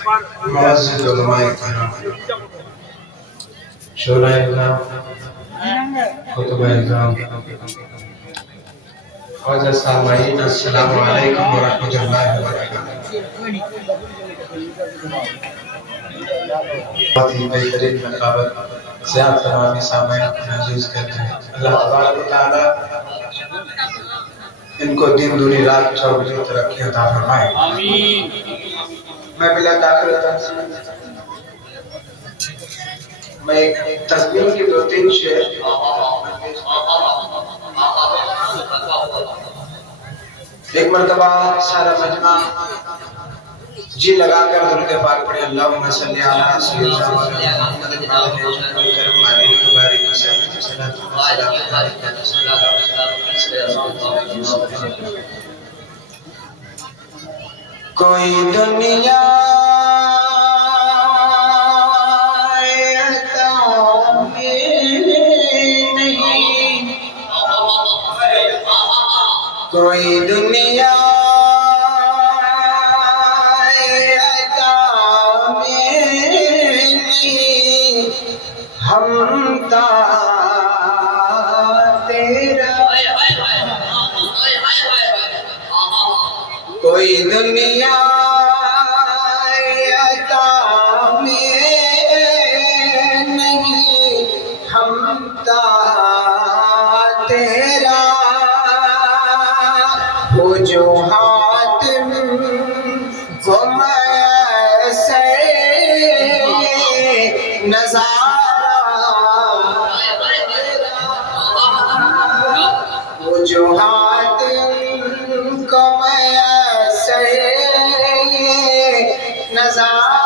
मुअज़्ज़िज़ उलमाए किराम, शोराए इज़ाम, खुतबाए इज़ाम, ख़वाजा सामाईन, अस्सलामु अलैकुम व रहमतुल्लाहि व बरकातुहू। बहुत ही बेहतरीन मक़ाबत से आप तमामी सामाईन को महसूस करते हैं। अल्लाह तबारक व तआला इनको दिन दूनी रात चौगुनी तरक्की अता फरमाए। आमीन। मैं बिला दाखिल मैं तस्बीह की दो तीन शेर एक मर्तबा सारा मजमा जी लगाकर दुरूद पाक पढ़े। अल्लाहुम्मा सल्ली अला सय्यिदना मुहम्मद व अला आलिहि व बारिक वसल्लम। कोई दुनिया कोई दुनिया हम तेरा कोई दुनिया नहीं हम तेरा वो जो हाथ वो मैसे नजारा वो जो हाथ को मैसे नजारा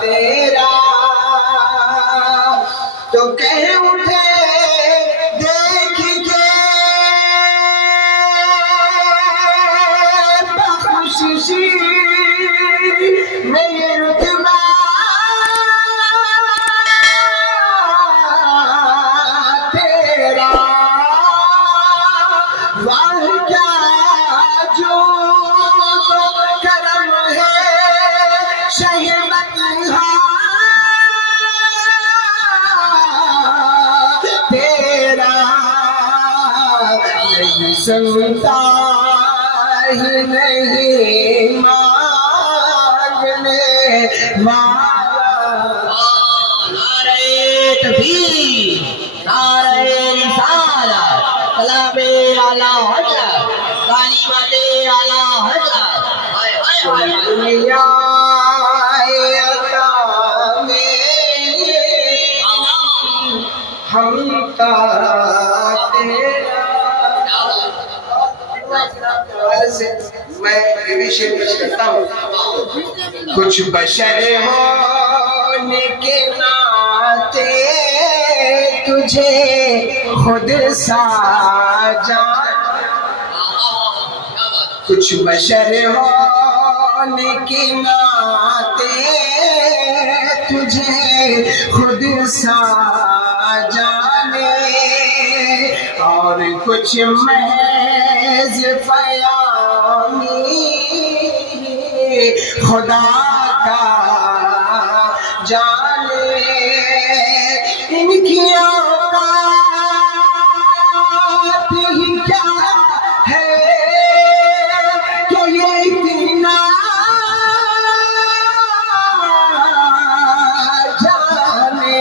तेरा तो कह उठे मेरे रुतबा तेरा वाह क्या जो तो करम है शहीमत तेरा नहीं सुनता ही नहीं मांगने वाला। नारे तकबीर, नारे रिसालत, कलामे आला हज़रत, कालिमाते आला हज़रत। दुनिया हम मैं ये भी शेर पेश करता हूँ। कुछ बशर होने के नाते तुझे खुद सा जान, कुछ बशर होने के नाते तुझे खुद सा जाने और कुछ महज पयामी खुदा का जाने। इनकी औकात ही क्या है कि ये इतना जाने।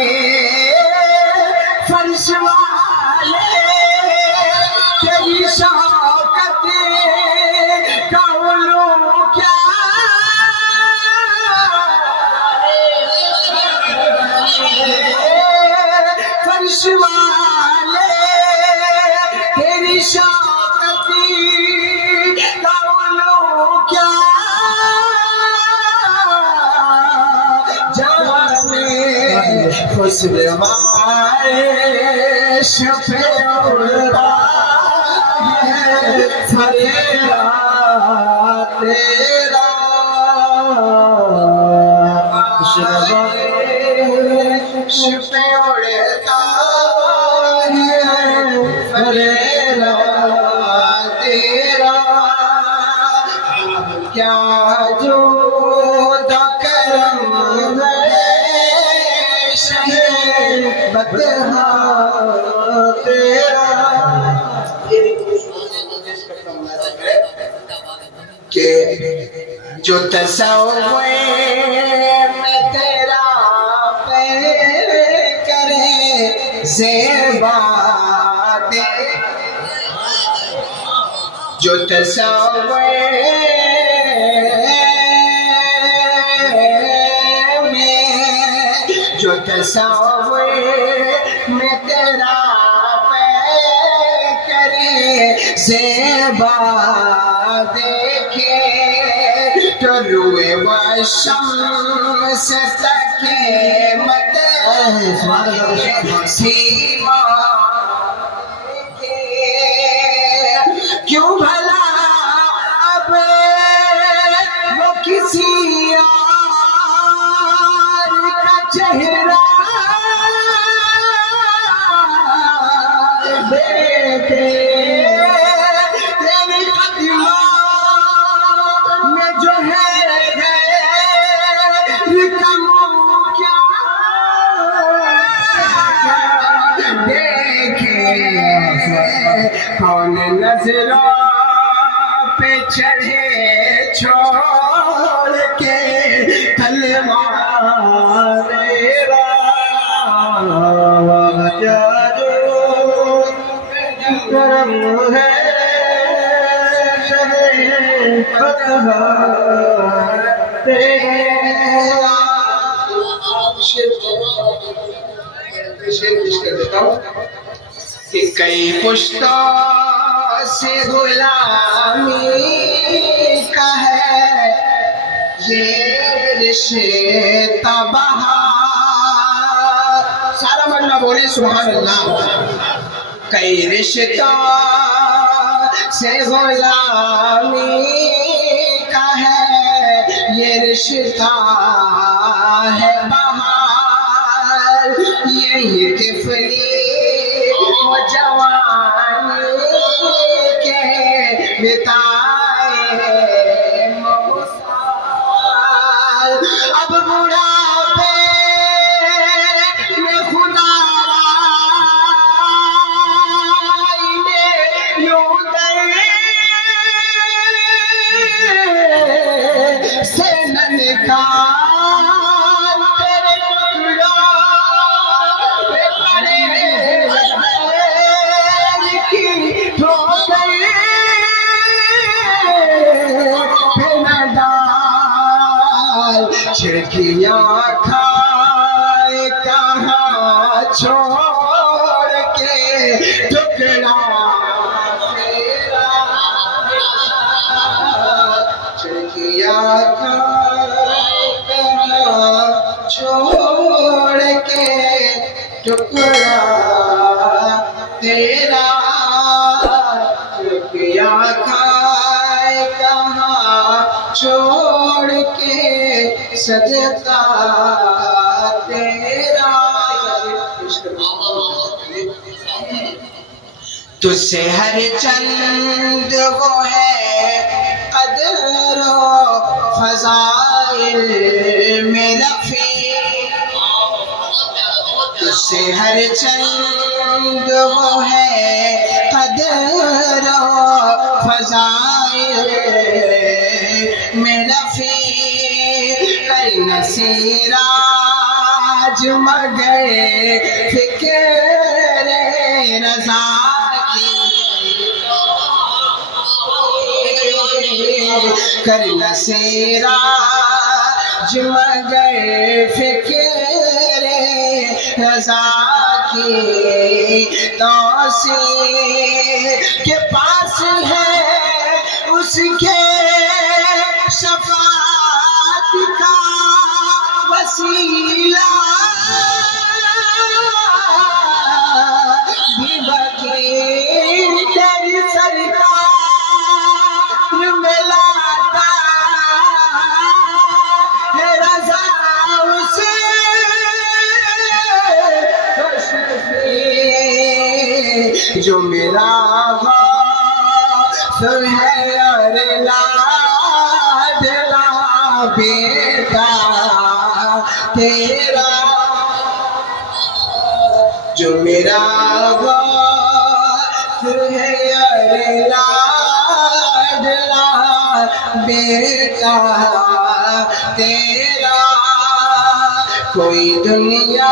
फर्श वाले तेरी शौकत का उलू क्या फर्श वाले तेरी शौकत का उलू क्या जाने। खुशरवाए शफे उड़ता है फरेरा तेरा। खुशरवाए शफे उड़ता है फरेरा तेरा। क्या जो जो तसव्वुर में तेरा पे करे ज़ेबा दे, जो तसव्वुर में तेरा पे करे ज़ेबा देखे, तो रुए व शम्स तके मत सीमा क्यों भला अब वो किसी और का चेहरा देखे, तेरे कदमों में जो है कमों क्या देखे, कौन नजरों पे चढ़े छोड़ के तलवार राजा जो करम है कि कई पुश्तों से गुलामी का है ये रिश्ता बहार, सारा मरना बोले सुभान अल्लाह। कई रिश्तों से गुलामी का है ये रिश्ता है बहार, यही तिफली वो जवानी के बिताए मौसाल, अब बुढ़ापे में खुदा से निकाल तेरे की ठोकर न डाल, छिड़कियाँ खाए कहाँ छोड़ के टुकड़ा छोड़ के टुकड़ा तेरा, रुपया खाए कहाँ छोड़ के सजता तेरा, तुझसे हर चंद वो है कदरो फज़ाइल में रफ़ी, तुझसे हर चंद वो है कदरो फज़ाइल में रफ़ी, कर नसीराज मगर फिक्र रज़ा कर नसेरा मगर फिक्र रज़ा की तौसी के पास है उसके शफ़ाअत का वसीला, भी बकीर तेरी सरकार में लाता है रज़ा उसे, जो मेरा गौस है और लाडला बेटा तेरा, जो मेरा गौस है और लाडला बेटा तेरा कोई दुनिया